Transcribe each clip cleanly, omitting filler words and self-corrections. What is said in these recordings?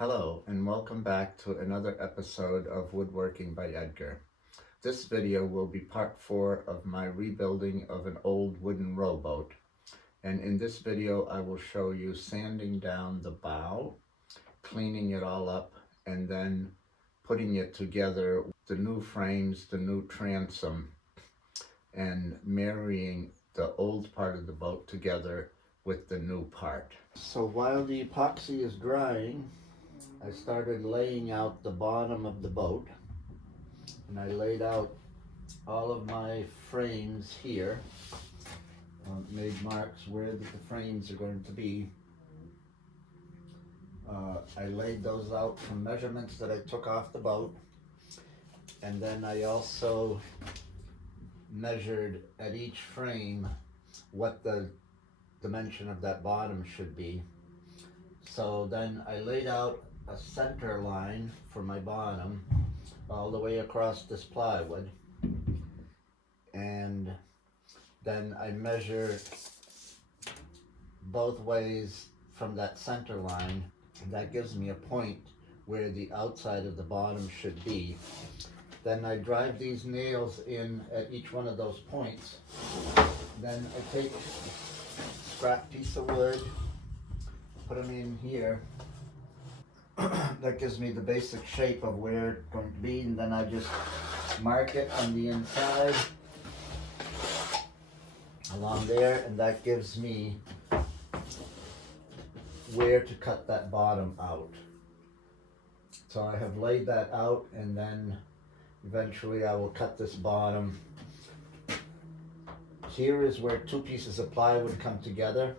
Hello and welcome back to another episode of Woodworking by Edgar. This video will be part 4 of my rebuilding of an old wooden rowboat. And in this video I will show you sanding down the bow, cleaning it all up, and then putting it together, the new frames, the new transom, and marrying the old part of the boat together with the new part. So while the epoxy is drying, I started laying out the bottom of the boat, and I laid out all of my frames here, made marks where the frames are going to be. I laid those out from measurements that I took off the boat, and then I also measured at each frame what the dimension of that bottom should be. So then I laid out a center line for my bottom all the way across this plywood, and then I measured both ways from that center line. That gives me a point where the outside of the bottom should be. Then I drive these nails in at each one of those points. Then I take a scrap piece of wood, put them in here. That gives me the basic shape of where it's going to be, and then I just mark it on the inside along there, and that gives me where to cut that bottom out. So I have laid that out, and then eventually I will cut this bottom. Here is where two pieces of plywood come together.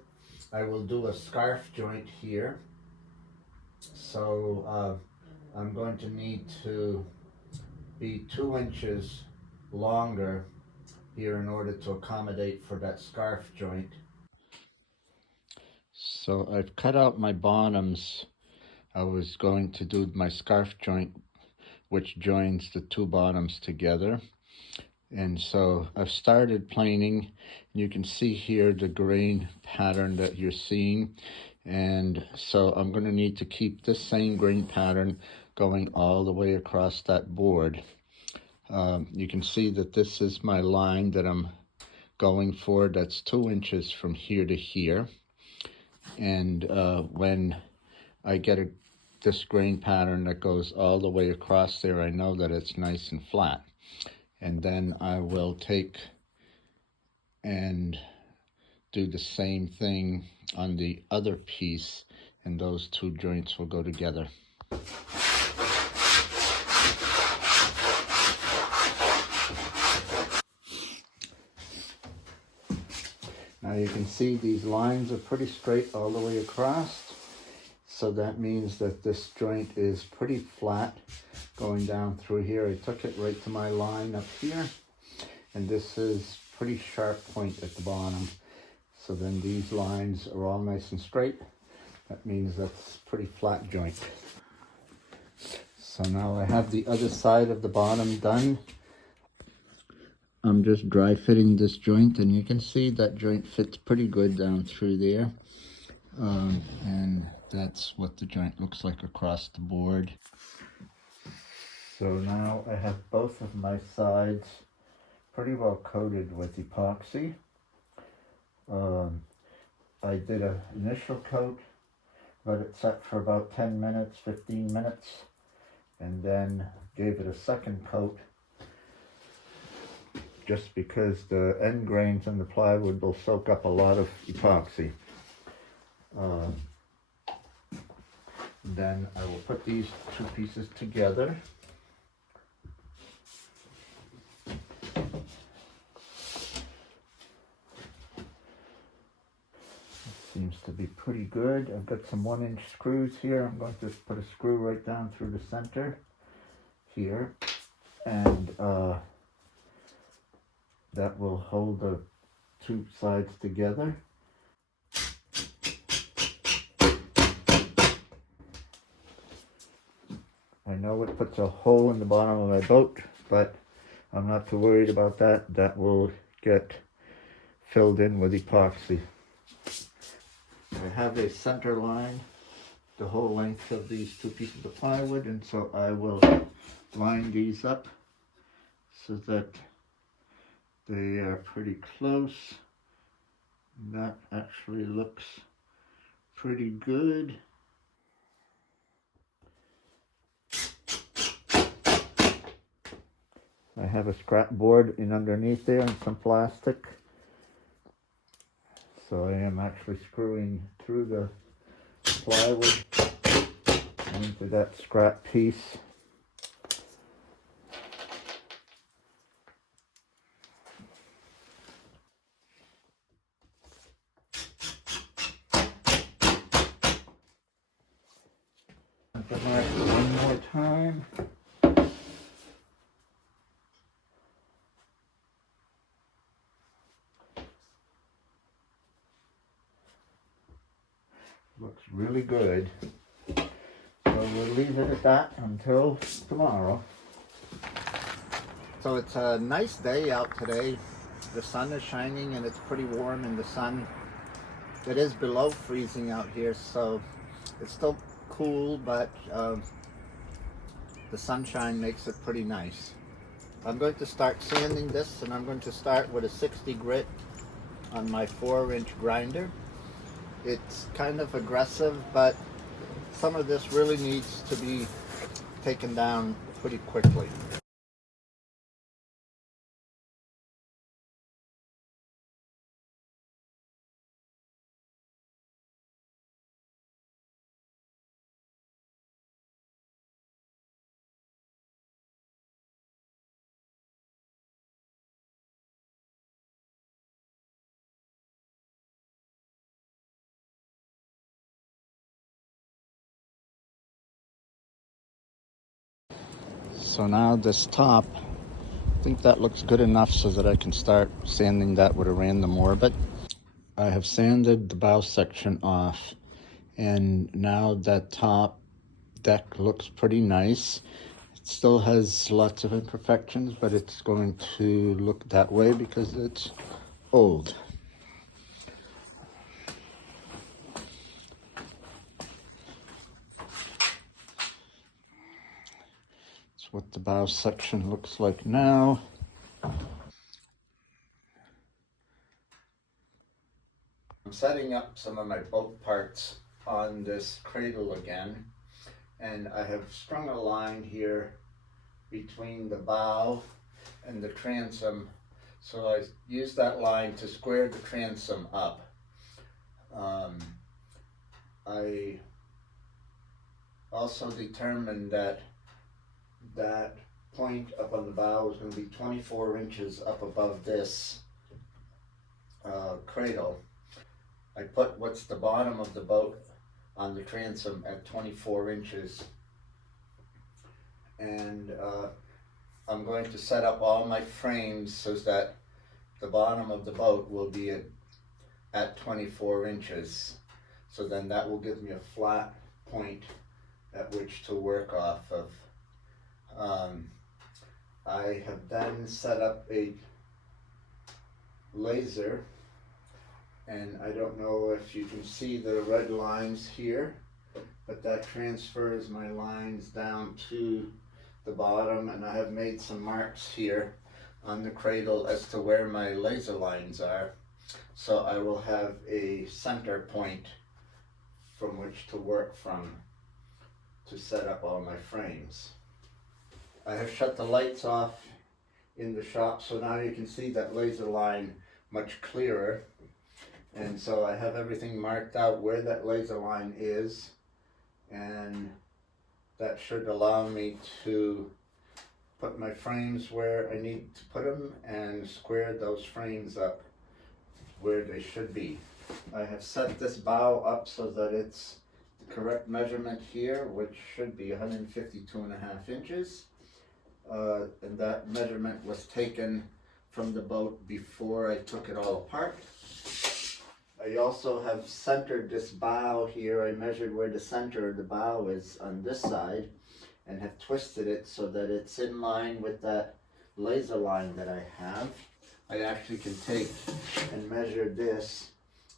I will do a scarf joint here. So I'm going to need to be 2 inches longer here in order to accommodate for that scarf joint. So I've cut out my bottoms. I was going to do my scarf joint, which joins the two bottoms together. And so I've started planing. You can see here the grain pattern that you're seeing. And so I'm going to need to keep this same grain pattern going all the way across that board. You can see that this is my line that I'm going for. That's 2 inches from here to here. And when I get this grain pattern that goes all the way across there, I know that it's nice and flat. And then I will take and do the same thing on the other piece, and those two joints will go together. Now you can see these lines are pretty straight all the way across, so that means that this joint is pretty flat going down through here. I took it right to my line up here, and this is pretty sharp point at the bottom. So then these lines are all nice and straight. That means that's pretty flat joint. So now I have the other side of the bottom done. I'm just dry fitting this joint, and you can see that joint fits pretty good down through there. And that's what the joint looks like across the board. So now I have both of my sides pretty well coated with epoxy. I did an initial coat, let it set for about 10 minutes, 15 minutes, and then gave it a second coat, just because the end grains and the plywood will soak up a lot of epoxy. Then I will put these two pieces together. Seems to be pretty good. I've got some 1-inch screws here. I'm going to put a screw right down through the center here, and that will hold the two sides together. I know it puts a hole in the bottom of my boat, but I'm not too worried about that. That will get filled in with epoxy. I have a center line the whole length of these two pieces of plywood, and so I will line these up so that they are pretty close. That actually looks pretty good. I have a scrap board in underneath there and some plastic. So I am actually screwing through the plywood into that scrap piece. Mark one more time. Looks really good. So we'll leave it at that until tomorrow. So it's a nice day out today. The sun is shining and it's pretty warm in the sun. It is below freezing out here, so it's still cool, but the sunshine makes it pretty nice. I'm going to start sanding this, and I'm going to start with a 60 grit on my 4-inch grinder. It's kind of aggressive, but some of this really needs to be taken down pretty quickly. So now this top, I think that looks good enough so that I can start sanding that with a random orbit. I have sanded the bow section off, and now that top deck looks pretty nice. It still has lots of imperfections, but it's going to look that way because it's old. That's what the bow section looks like now. I'm setting up some of my boat parts on this cradle again, and I have strung a line here between the bow and the transom, so I use that line to square the transom up. I also determined that that point up on the bow is going to be 24 inches up above this cradle. I put what's the bottom of the boat on the transom at 24 inches, and I'm going to set up all my frames so that the bottom of the boat will be at 24 inches. So then that will give me a flat point at which to work off of. I have then set up a laser, and I don't know if you can see the red lines here, but that transfers my lines down to the bottom, and I have made some marks here on the cradle as to where my laser lines are. So I will have a center point from which to work from to set up all my frames. I have shut the lights off in the shop, so now you can see that laser line much clearer. And so I have everything marked out where that laser line is, and that should allow me to put my frames where I need to put them and square those frames up where they should be. I have set this bow up so that it's the correct measurement here, which should be 152.5 inches. And that measurement was taken from the boat before I took it all apart. I also have centered this bow here. I measured where the center of the bow is on this side and have twisted it so that it's in line with that laser line that I have. I actually can take and measure this,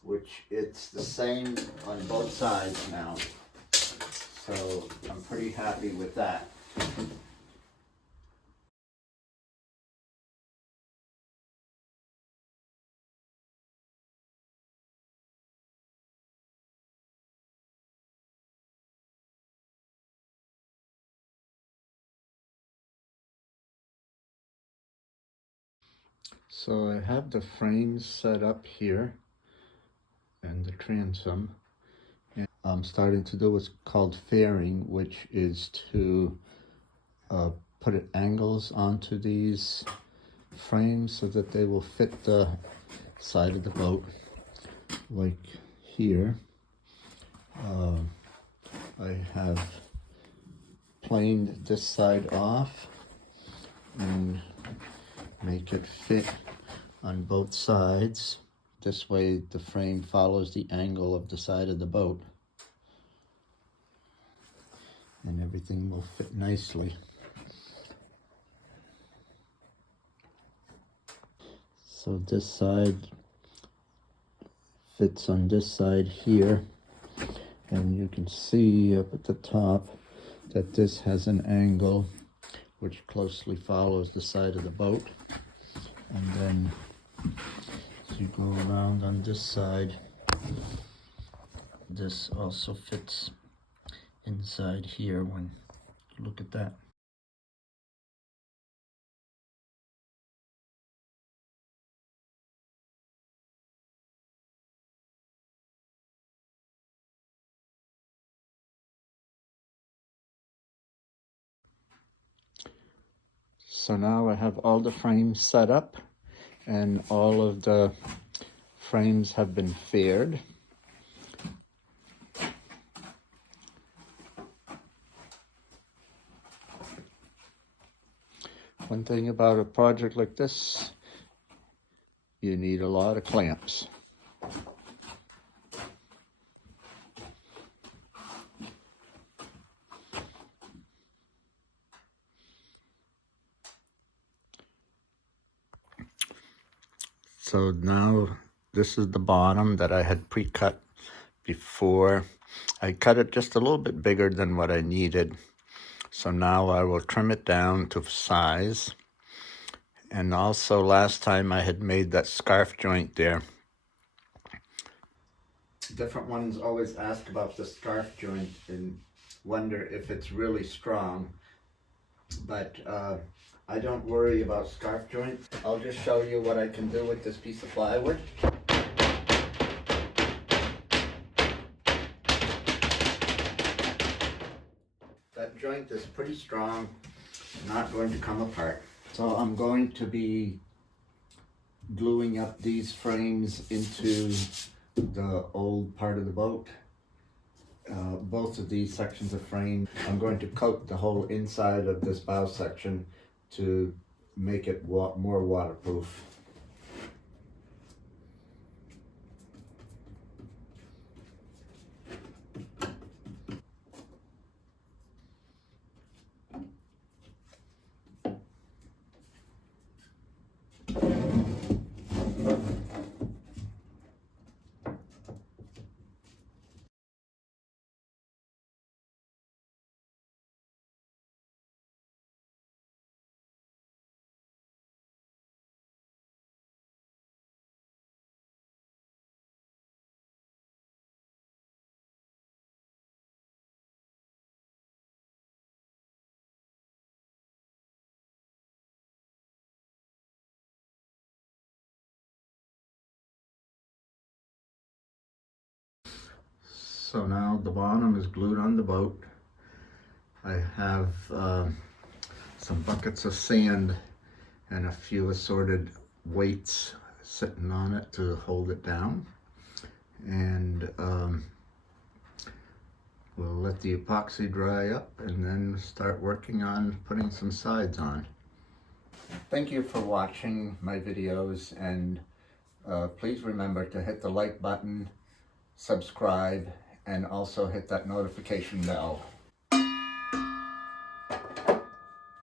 which it's the same on both sides now. So I'm pretty happy with that. So I have the frames set up here and the transom. And I'm starting to do what's called fairing, which is to put angles onto these frames so that they will fit the side of the boat, like here. I have planed this side off and make it fit on both sides. This way the frame follows the angle of the side of the boat and everything will fit nicely. So this side fits on this side here, and you can see up at the top that this has an angle which closely follows the side of the boat. And then as you go around on this side, this also fits inside here when you look at that. So now I have all the frames set up and all of the frames have been faired. One thing about a project like this, you need a lot of clamps. So now this is the bottom that I had pre-cut before. I cut it just a little bit bigger than what I needed. So now I will trim it down to size. And also last time I had made that scarf joint there. Different ones always ask about the scarf joint and wonder if it's really strong. But I don't worry about scarf joints. I'll just show you what I can do with this piece of plywood. That joint is pretty strong, not going to come apart. So I'm going to be gluing up these frames into the old part of the boat. Both of these sections of frame, I'm going to coat the whole inside of this bow section to make it more waterproof. So now the bottom is glued on the boat. I have some buckets of sand and a few assorted weights sitting on it to hold it down. And we'll let the epoxy dry up and then start working on putting some sides on. Thank you for watching my videos, and please remember to hit the like button, subscribe, and also hit that notification bell.